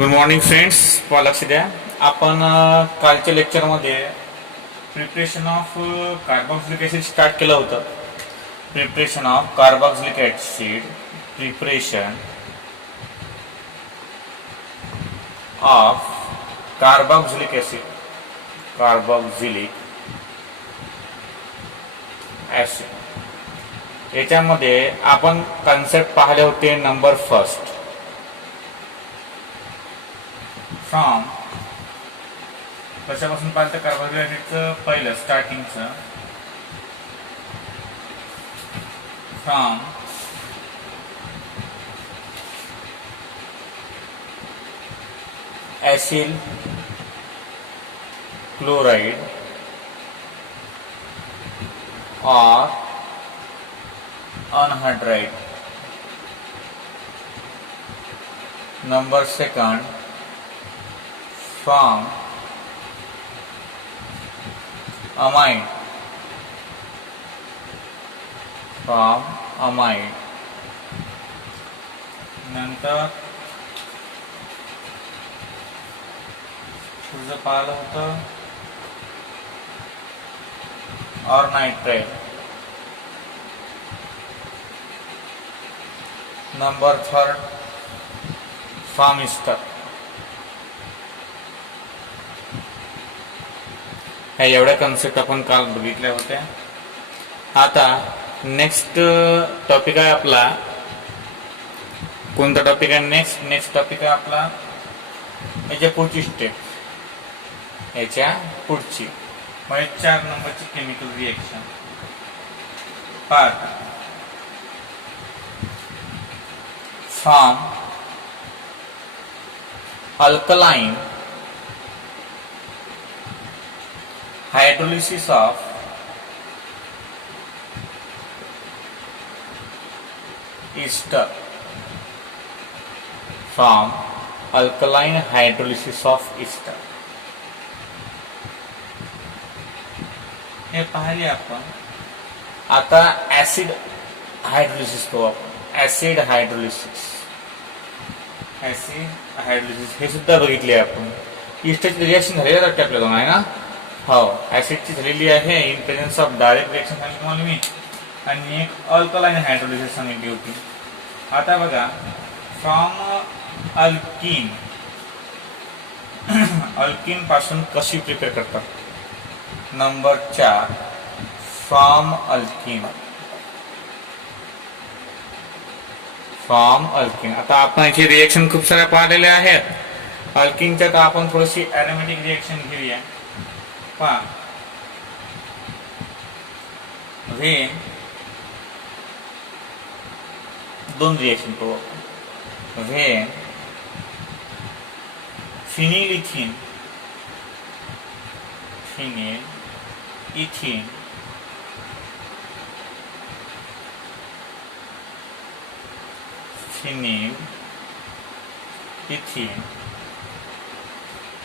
Good morning friends. लक्ष द्या. आपण कालच्या लेक्चरमध्ये preparation of carboxylic acid start केलं होतं. Preparation of carboxylic acid, preparation of carboxylic acid, carboxylic acid याच्यामध्ये आपण कन्सेप्ट पाहिले होते. नंबर फर्स्ट, फ्रॉम कशापासून पाहिलं तर कार्बोक्सिलिक ॲसिडचं पहिलं स्टार्टिंगचं फ्रॉम ॲसिल क्लोराइड और anhydride. Number second, from amide, from amide. नंतर तुझं पाहिलं होतं और nitride. Number third, from Easter. ह्या एवढ्या कन्सेप्ट आपण काल बघितल्या होत्या. आता नेक्स्ट टॉपिक आहे आपला. कोणता टॉपिक आहे? नेक्स्ट टॉपिक आहे आपला याच्या पुढची स्टेप, याच्या पुढची म्हणजे 4 नंबरची chemical reaction. Part from alkaline hydrolysis of ester, from alkaline hydrolysis of ester. हे पाहिले आपण. आता ऍसिड हायड्रोलिसिस पाहू आपण. ऍसिड हायड्रोलिसिस हे सुद्धा बघितले आपण. इस्टरची रिएक्शन झालेली वाटते आपल्या दोन आहे ना. हो, ऍसिडची झालेली आहे in presence of direct reaction सांगितली तुम्हाला मी, आणि एक अल्कलाइन हायड्रोलिसिस सांगितली होती. आता बघा, फ्रॉम अल्कीन अल्कीन पासून कशी प्रिपेअर करतात. नंबर 4, फ्रॉम अल्कीन. आता आपण याची रिएक्शन खूप साऱ्या पाहिलेल्या आहेत. अल्कीनच्या तर आपण थोडीशी ॲरोमॅटिक रिएक्शन घेऊया. पहा, व्हेन दोन रिएक्शन पाहू आपण. व्हेन फिनिल इथिन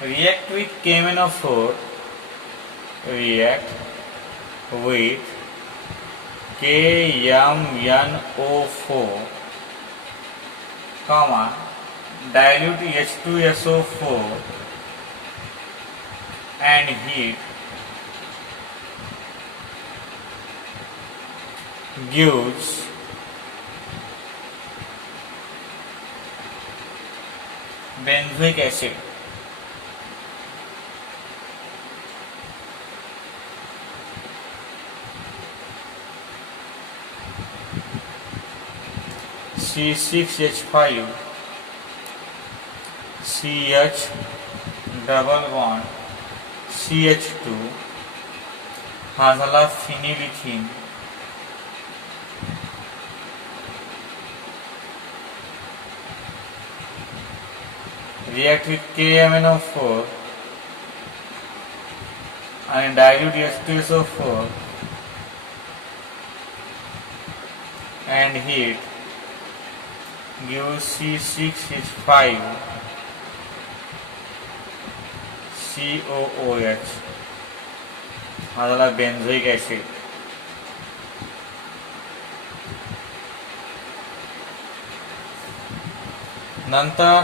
react with KMnO4, comma, dilute H2SO4 and heat gives benzoic acid. C6H5 CH double bond CH2 हा झाला फिनिल इथिन. रिएक्ट विथ KMnO4 आणि dilute H2SO4 and heat gives C6H5 COOH हा झाला बेन्झोइक ऍसिड. नंतर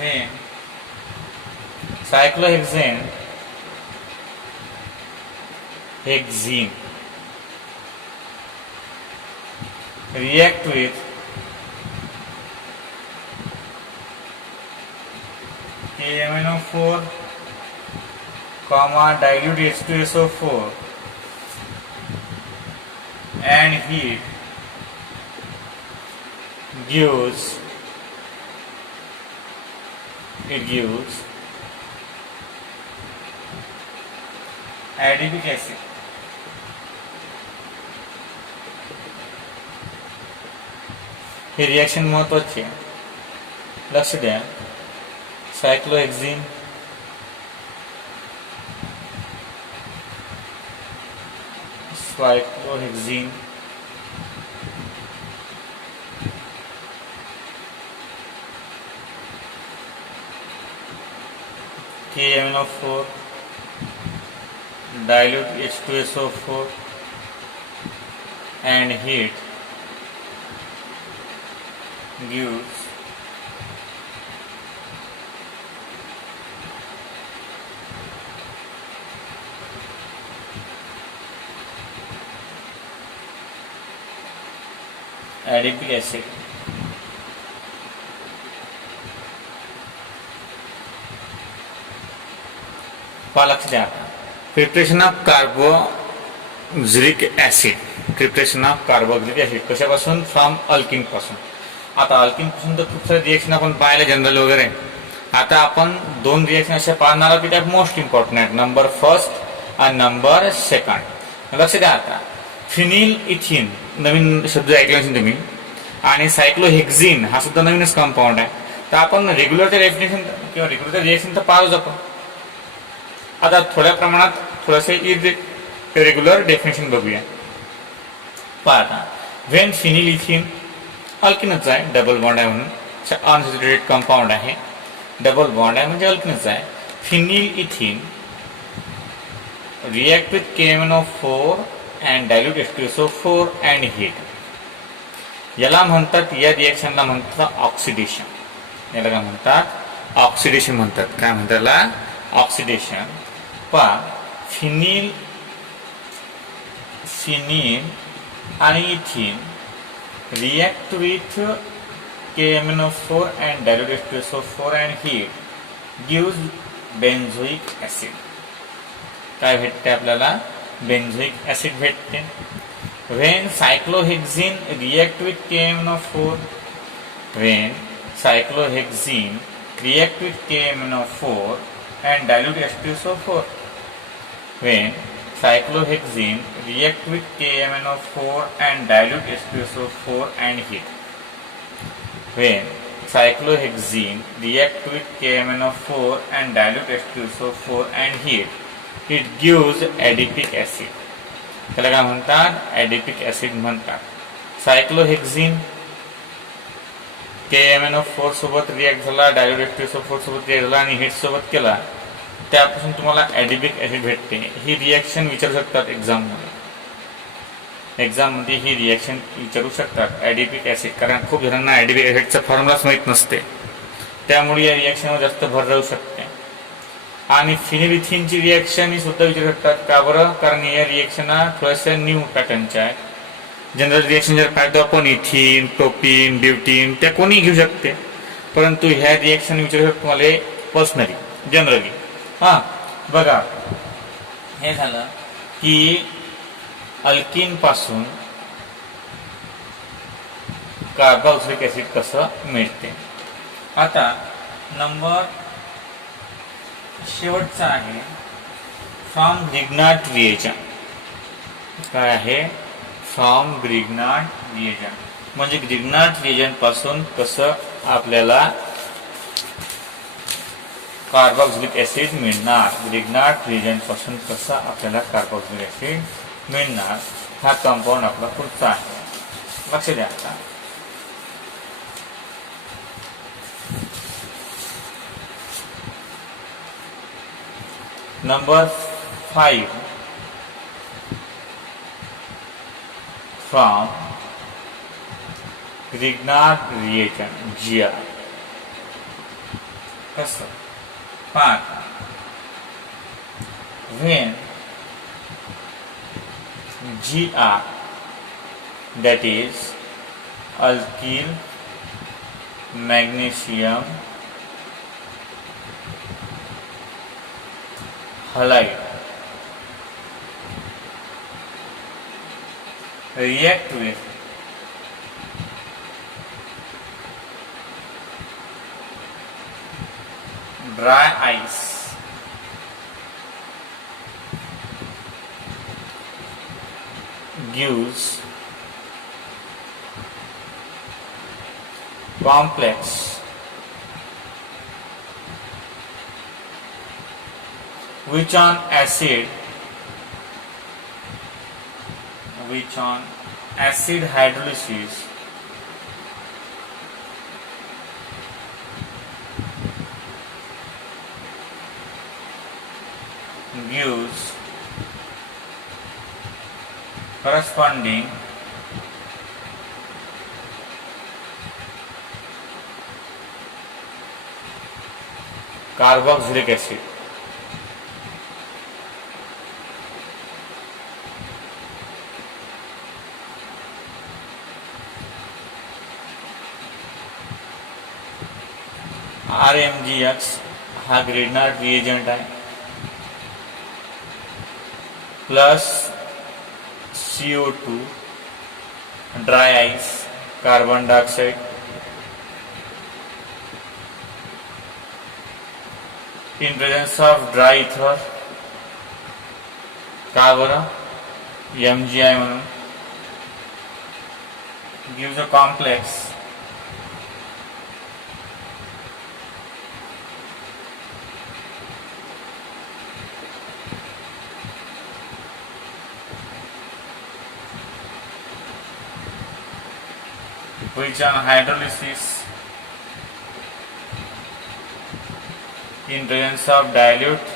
when cyclohexane react with KMnO4, dilute H2SO4 and heat gives adipic acid. हे रिएक्शन महत्वाचे आहे, लक्ष द्या. सायक्लोहेक्झिन KMnO4 dilute H2SO4 and heat gives adipic acid. लक्ष द्या. प्रिपरेशन ऑफ कार्बोक्झिलिक ऍसिड कशापासून? फ्रॉम अल्किन पासून. आता अल्किन पासून तर खूप सारे रिएक्शन आपण पाहिले जनरल वगैरे. आता आपण दोन रिएक्शन असे पाहणार आहोत की त्या मोस्ट इम्पॉर्टंट आहेत, नंबर फर्स्ट आणि नंबर सेकंड. लक्ष द्या. आता फिनिल इथिन नवीन शब्द ऐकला असेल तुम्ही, आणि सायक्लोहेक्झिन हा सुद्धा नवीनच कंपाऊंड आहे. तर आपण रेग्युलर डेफिनेशन किंवा रेग्युलर रिएक्शन तर पाहूच आपण. आता थोड्या प्रमाणात थोडंसं इरेग्युलर डेफिनेशन बघूया. पाहता व्हेन फिनिल इथिन अल्किनच आहे, डबल बॉन्ड आहे म्हणून अनसॅच्युरेटेड कंपाऊंड आहे, डबल बॉन्ड आहे म्हणजे अल्किनच आहे. फिनिल इथिन react with KMnO4 and dilute H2SO4 and heat. याला म्हणतात, या रिएक्शनला म्हणतात ऑक्सिडेशन. याला काय म्हणतात? ऑक्सिडेशन म्हणतात. काय म्हणतात याला? ऑक्सिडेशन. फिनिल आणि ethene react with KMnO4 and dilute H2SO4 and heat gives benzoic acid. काय भेटते आपल्याला? बेन्झोइक ऍसिड भेटते. When cyclohexene react with KMnO4 and dilute H2SO4. When cyclohexene react with KMnO4 and dilute H2SO4 and heat. When cyclohexene react with KMnO4 and dilute H2SO4 and heat, it gives adipic acid. त्याला काय म्हणतात? adipic acid म्हणतात. सायक्लोहेक्झिन KMnO4 सोबत रिएक्ट झाला, dilute H2SO4 सोबत रिएक्ट झाला आणि हीट सोबत केला, त्यापासून तुम्हाला ॲडिपिक ऍसिड भेटते. ही रिएक्शन विचारू शकतात एक्झाममध्ये ही रिएक्शन विचारू शकतात, ॲडिपिक ऍसिड. कारण खूप जणांना ॲडिपिक ऍसिडचा फॉर्म्युलाच माहीत नसते, त्यामुळे या रिएक्शनवर जास्त भर राहू शकते. आणि फिनिलिथिनची रिएक्शन ही सुद्धा विचारू शकतात. का बरं? कारण या रिएक्शन थोड्याशा न्यू पॅटर्नच्या आहेत. जनरल रिएक्शन जर पाहतो आपण इथिन, प्रोपीन, ब्युटीन त्या कोणी घेऊ शकते, परंतु ह्या रिएक्शन विचारू शकतो मला पर्सनली, जनरली. बघा, हे झालं की अल्किन पासून कार्बोक्झिलिक ऍसिड कसं मिळते. आता नंबर शेवटचा आहे फ्रॉम ग्रिग्नार्ड रिएजन. काय आहे? फ्रॉम ग्रिग्नार्ड रिएजन म्हणजे ग्रिग्नार्ड रिएजन पासून कसं आपल्याला कार्बोक्झिलिक ऍसिड मिळणार. ग्रिग्नार्ड रिएजन पासून कसं आपल्याला कार्बोक्झिलिक ऍसिड मिळणार हा कंपाऊंड आपला पुढचा आहे. लक्ष द्या. आता नंबर 5 from Grignard reagent GR. कसं पहा when Gr, that is alkyl magnesium halide, react with dry ice gives complex which on acid hydrolysis gives corresponding carboxylic acid. RMGX हा ग्रिडनाट रिएजंट आहे plus CO2 dry ice carbon dioxide in presence of dry ether का बरं MgI म्हणून gives a complex which on hydrolysis in presence of dilute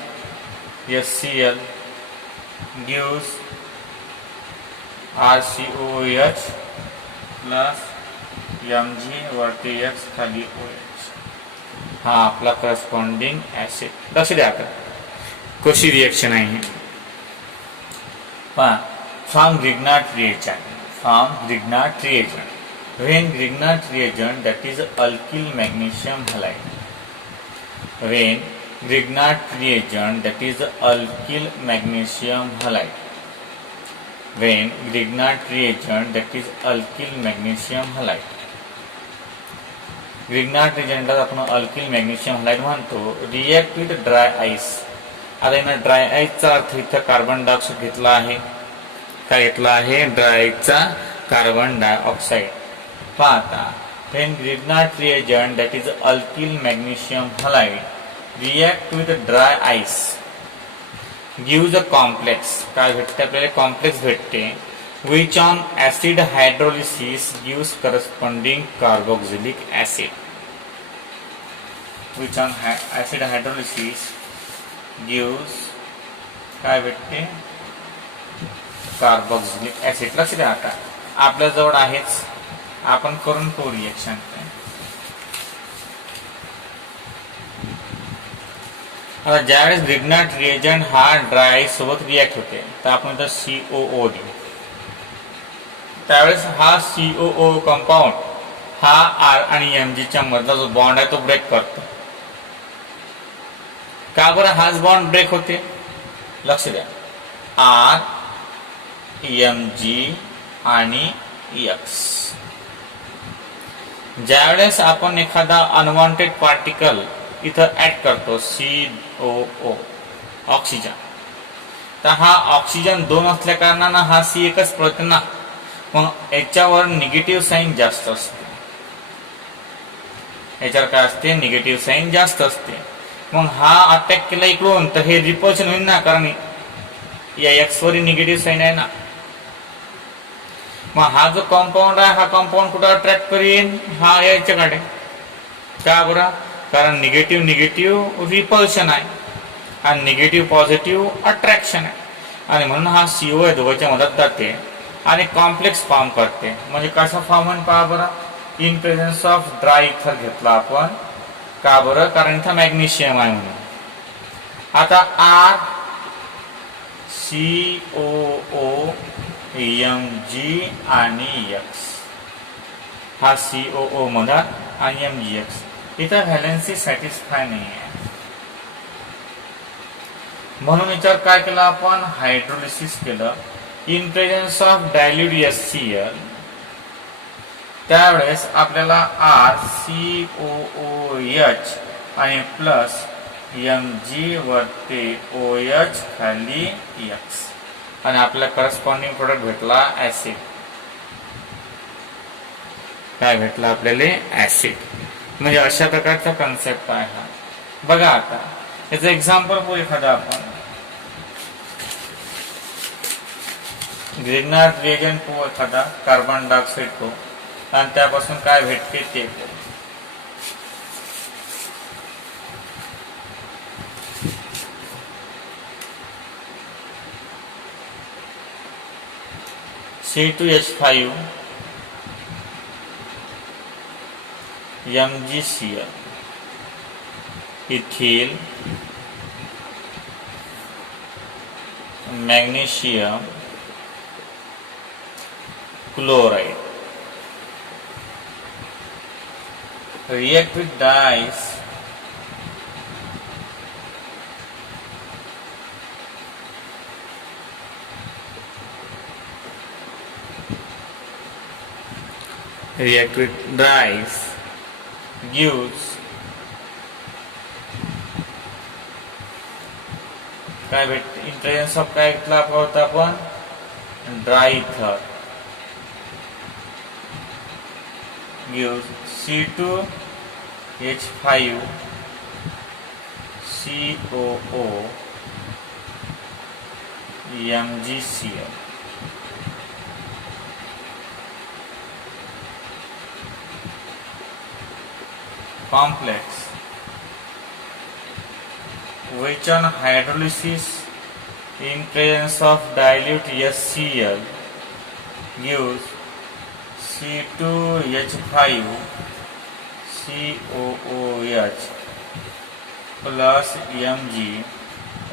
HCl gives RCOH plus Mg वरती X खाली OH हा आपला करस्पॉन्डिंग ऍसिड. लक्ष द्या आता कशी रिएक्शन आहे पहा. From Grignard reagent when Grignard reagent that is alkyl magnesium halide when Grignard reagent that is alkyl magnesium halide when Grignard reagent that is alkyl magnesium halide Grignard reagent आपण alkyl magnesium halide म्हणतो react with dry ice. आता यांना ड्राय आईसचा अर्थ इथं carbon dioxide घेतला आहे. काय घेतला आहे? ड्राय आईसचा कार्बन डायऑक्साइड. पाहता when Grignard reagent that is alkyl magnesium halide react with dry ice gives a complex. काय भेटते आपल्याला? कॉम्प्लेक्स भेटते which on acid hydrolysis gives corresponding carboxylic acid. which on acid hydrolysis gives काय भेटते? Carboxylic acid. लक्ष द्या आता आपल्या जवळ आहेच आपण करून तो रिएक्शन. आता ज्यावेळेस ग्रिग्नार्ड रिएजंट हा ड्राय सोबत रिॲक्ट होते तर आपण इथं COO देऊ. त्यावेळेस हा COO कंपाऊंड हा R आणि Mg च्या मधला जो बॉन्ड आहे तो ब्रेक करतो. का बरं हाच बॉन्ड ब्रेक होते? लक्ष द्या R Mg आणि X. ज्यावेळेस आपण एखादा अनवॉन्टेड पार्टिकल इथं ऍड करतो COO ऑक्सिजन तर हा ऑक्सिजन 2 असल्या कारणानं हा C एकच पडतो ना. मग याच्यावर निगेटिव्ह साईन जास्त असते. याच्यावर काय असते? निगेटिव्ह साईन जास्त असते. मग हा अटॅक केला इकडून तर हे रिपल्शन होईल ना कारण या X वर निगेटिव्ह साईन आहे ना. मग हा जो कंपाऊंड आहे हा कंपाऊंड कुठं अट्रॅक्ट करीन? हा याच्याकडे. का बरं? कारण निगेटिव्ह निगेटिव्ह रिपल्शन आहे आणि निगेटिव्ह पॉझिटिव्ह अट्रॅक्शन आहे आणि म्हणून हा CO या दोघांच्या मदत जाते आणि कॉम्प्लेक्स फॉर्म करते. म्हणजे कसा फॉर्म होईल पहा बरं. In presence of dry ether घेतला आपण का बरं? कारण इथं मॅग्नेशियम आहे म्हणून. आता आर COO Mg आणि X, हा COO म्हणा आणि MgX, इथं व्हॅलेन्सी सॅटिस्फाय नाही आहे. म्हणून याच्यावर काय केलं आपण? हायड्रोलिसिस केलं. In presence of dilute HCl त्यावेळेस आपल्याला RCOOH आणि प्लस Mg वरती OH खाली X आणि आपल्याला करस्पॉन्डिंग प्रोडक्ट भेटला ऍसिड. काय भेटला आपल्याला? ऍसिड. म्हणजे अशा प्रकारचा कन्सेप्ट आहे हा. बघा आता याचं एक्झाम्पल बघू एखादा आपण. ग्रिग्नार्ड रिएजंट पो एखादा, कार्बन डायऑक्साईड पो, आणि त्यापासून काय भेटते ते पो. C2H5 MgCl, ethyl, magnesium chloride, react with dyes gives काय भेटते? इन प्रेझेन्स ऑफ काय घेतला होता आपण? Dry ether. gives C2H5 COO MgCl. Complex which on hydrolysis in presence of dilute HCl gives C2H5 COOH plus Mg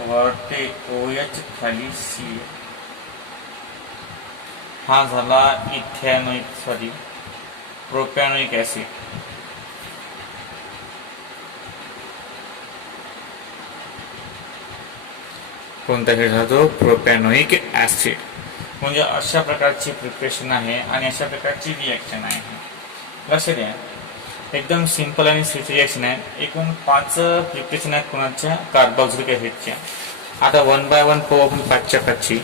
वरती OH खाली Cl. हा झाला प्रोपॅनोइक ऍसिड. कोणता घेतला तो? प्रोपॅनोइक ऍसिड. म्हणजे अशा प्रकारची प्रिपरेशन आहे आणि अशा प्रकारची रिएक्शन आहे. लक्ष द्या, एकदम सिंपल आणि स्विच रिएक्शन आहे. एकूण 5 प्रिपरेशन आहेत कोणाच्या? कार्बोक्सिलिक ऍसिडच्या. आता 1 बाय 1 पाहू आपण 5च्या 5ची,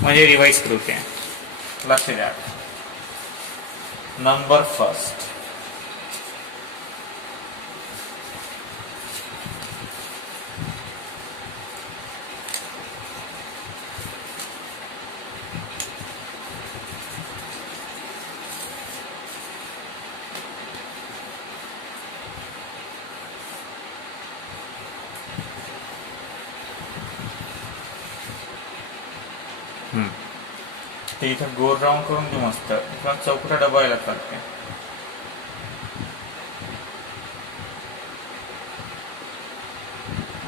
म्हणजे रिवाइज करू त्या. लक्ष द्या. नंबर फर्स्ट, ते इथं गोल राऊंड करून दे मस्त. तुला चौकटा डबा यायला लागते.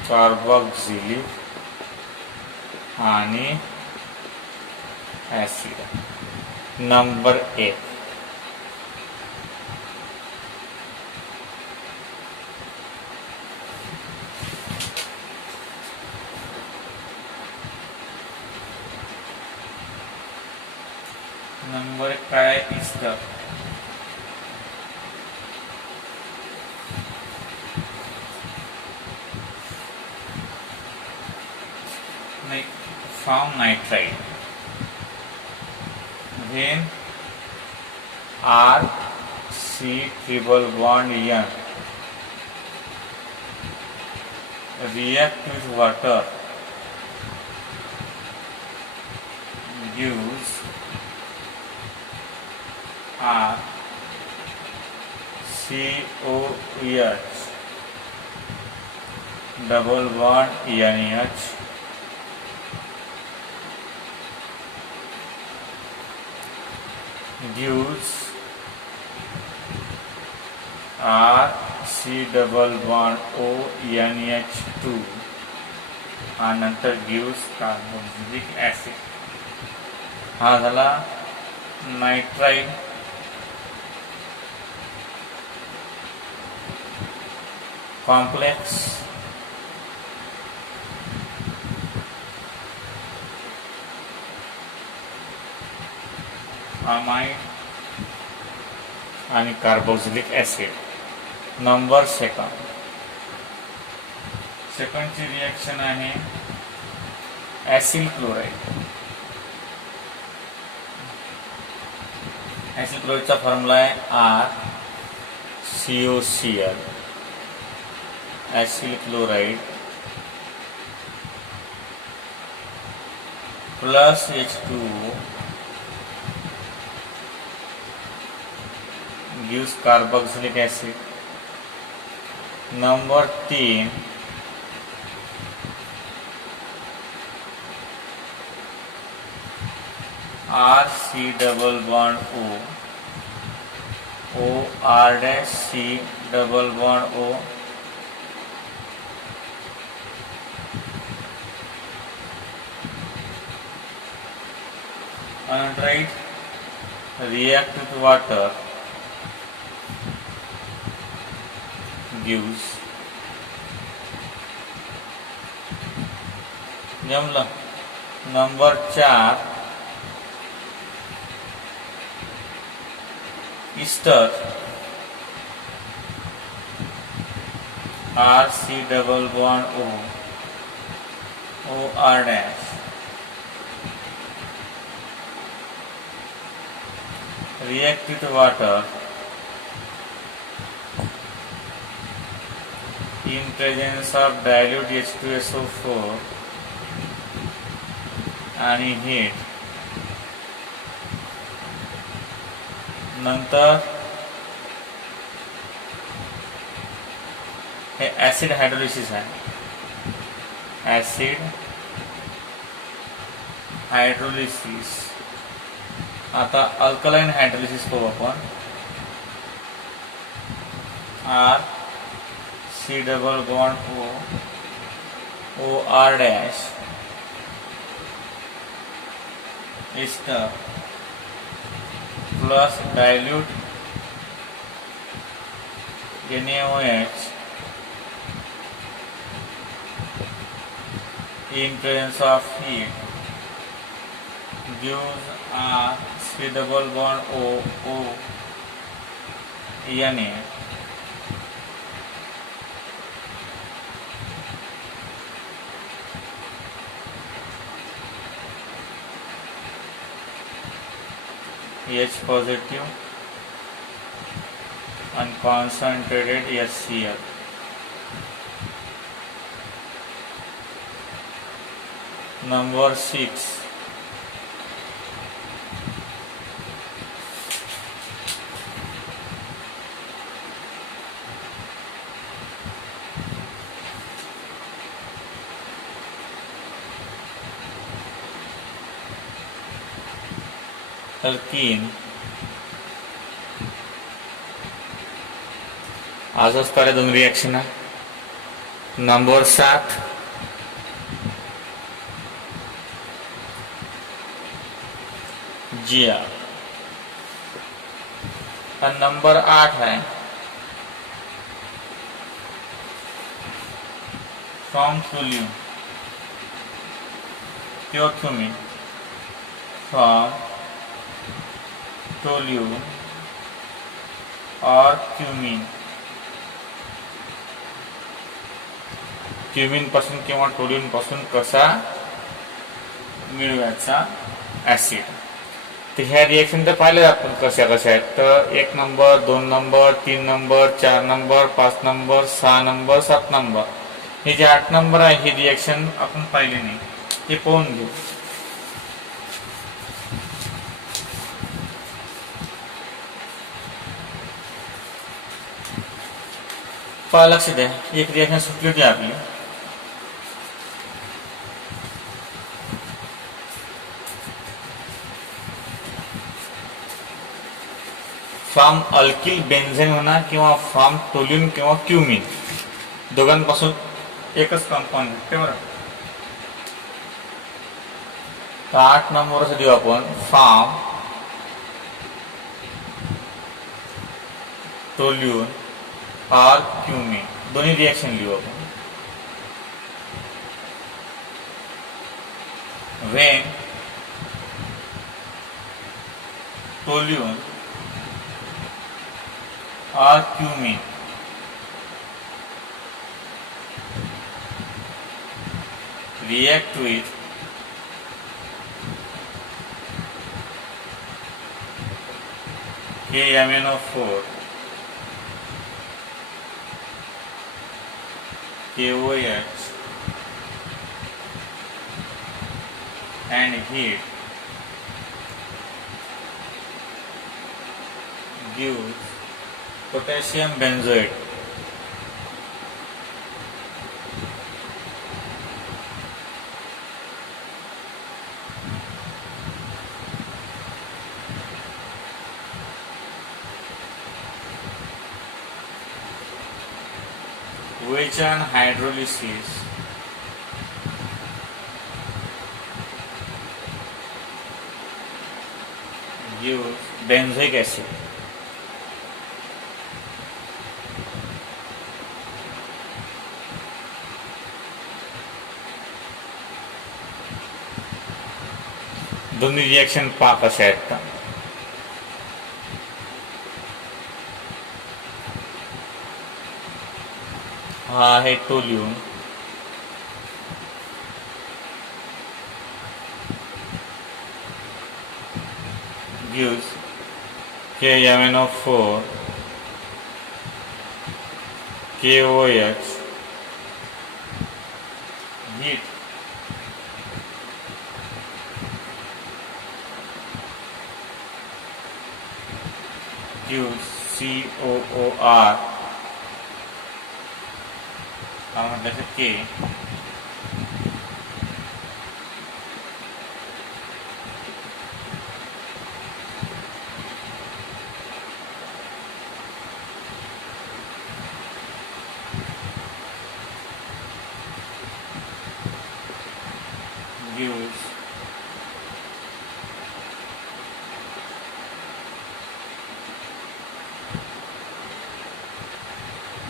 कार्बोक्सिलिक आणि ऍसिड. नंबर 1, नंबर काय? Easter. Form nitride. Then RC triple bond N react with water gives RCOH double bond NH gives RC double bond ONH2 आणि नंतर गिव्स कार्बोक्सिलिक ऍसिड. हा झाला नायट्राइल कॉम्प्लेक्स. अमाइड आणि कार्बोक्सिलिक ऍसिड. नंबर सेकंडची reaction आहे acyl chloride. Acyl क्लोराईडचा formula आहे RCOCl. Acyl chloride plus H2O gives carboxylic acid. Number 3 RC double bond O R-C double bond O anhydride react with water gives. जमलं. Number 4 ester RC double bond O R- react with water in presence of dilute H2SO4 आणि heat. नंतर हे acid hydrolysis आहे. Acid hydrolysis. आता alkaline hydrolysis पाहू आपण. RC double bond O R- ester plus dilute NaOH in presence of heat gives RC double bond O Na. H positive and concentrated HCl. Number 6 alkene. आजच पहले दोन रिएक्शन है. नंबर 7 जिया और नंबर 8 है फ्रॉम सोल्यूम थियोथुमिन. फ्रॉम टोल्यूम और क्यूमिन. क्यूमिन पासून किंवा टोल्यूम पासून कसा मिळवायचा ऍसिड. तर ह्या रिएक्शन तर पाहिलं आपण कशा कशा आहेत. तर 1 number 2 number 3 number 4 number 5 number 6 number 7 number हे जे 8 नंबर आहे ही रिएक्शन आपण पाहिली नाही. ते पाहून घेऊ. लक्ष द्या. एक रिएक्शन सुटली होती आपली. फ्रॉम अल्किल बेन्झेन म्हणा किंवा फ्रॉम टोल्यून किंवा क्युमिन, दोघांपासून एकच कंपाऊंड भेटते बरं. तर 8 नंबरचं देऊ आपण फ्रॉम टोल्यून और क्युमिन, दोन्ही रिएक्शन लिहू आपण. when toluene or cumin react with KMnO4 KOH and heat gives potassium benzoate. Which on hydrolysis gives benzoic acid. दोन्ही रिएक्शन पहा कशा आहेत का. हा आहे toluene, gives KMnO4 KOH heat gives COOR म्हटलं K gives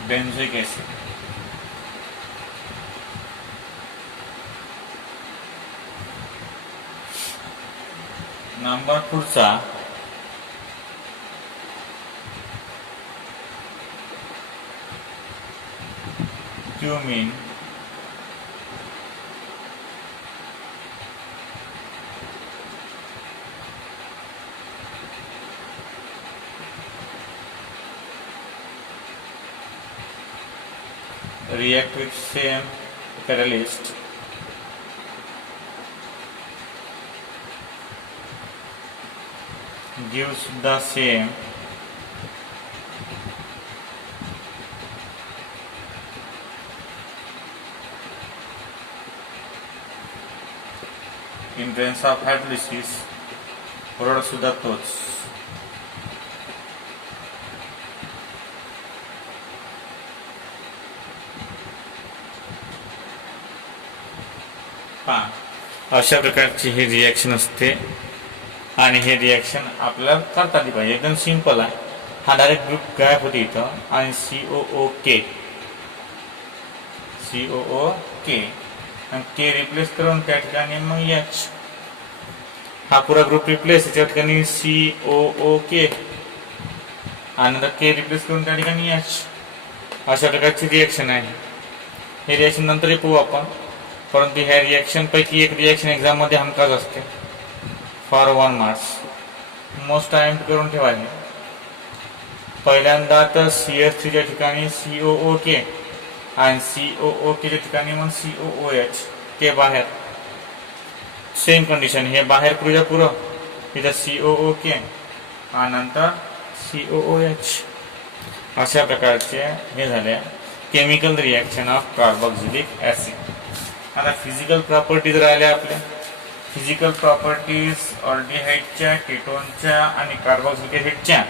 benzoic acid. Number पुढचा cumin react with same catalyst gives the same in presence of hydrolysis, product सुद्धा तोच. अशा प्रकारची ही रिएक्शन असते आणि हे रिएक्शन आपल्याला करता आली पाहिजे. एकदम सिंपल आहे. हा डायरेक्ट ग्रुप गायब होते इथं आणि COOK आणि के रिप्लेस करून त्या ठिकाणी मग H हा पुरा ग्रुप रिप्लेस, त्या ठिकाणी COOK आणि नंतर के रिप्लेस करून त्या ठिकाणी H. अशा प्रकारची रिएक्शन आहे. हे रिएक्शन नंतरही पाहू आपण, परंतु ह्या रिएक्शन पैकी एक रिएक्शन एक्झाम मध्ये हमखास असते फॉर 1 मार्क्स. मोस्ट टाइम करून ठेवायचे. पहिल्यांदा तर CH3 च्या ठिकाणी COOK आणि COOK च्या ठिकाणी मग COOH ते बाहेर. सेम कंडिशन, हे बाहेर पुढे पुरं इथं COOK आणि नंतर COOH. अशा प्रकारचे हे झाले chemical reaction of carboxylic acid. आता फिजिकल प्रॉपर्टीज राहिल्या आपल्या. फिजिकल प्रॉपर्टीज ऑल्डिहाइडच्या, केटोनच्या आणि कार्बोक्सिलिक ऍसिडच्या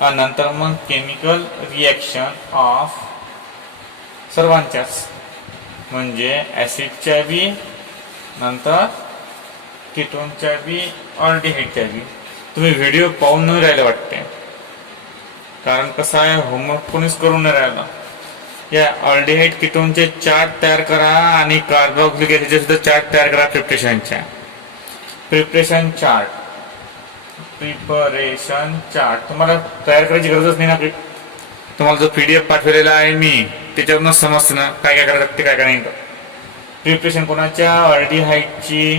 आणि नंतर मग केमिकल रिॲक्शन ऑफ सर्वांच्याच, म्हणजे ॲसिडच्या बी, नंतर कीटोनच्या बी, ऑल्डिहाइडच्या बी. तुम्ही व्हिडिओ पाहून नाही राहिले वाटते, कारण कसं आहे होमवर्क कोणीच करून नाही राहिला. या ऑल्डिहाइड कीटोनचे चार्ट तयार करा आणि कार्बोक्सिलिक ॲसिडचे सुद्धा चार्ट तयार करा. प्रिपरेशन चार्ट तुम्हाला तयार करायची गरजच नाही ना. तुम्हाला जो PDF पाठवलेला आहे मी त्याच्यावरूनच समजते ना काय काय करायचं, काय काय नाही. प्रिपरेशन कोणाच्या, ऑल्डिहाइडची,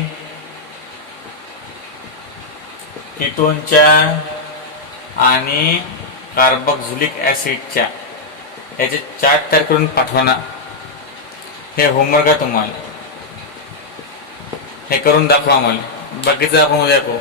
कीटोनच्या आणि कार्बोक्सिलिक ॲसिडच्या, याचे चार्ट तयार करून पाठवा ना. हे होमवर्क आहे तुम्हाला, हे करून दाखवा मला. बाकीचं आपण उद्या करू.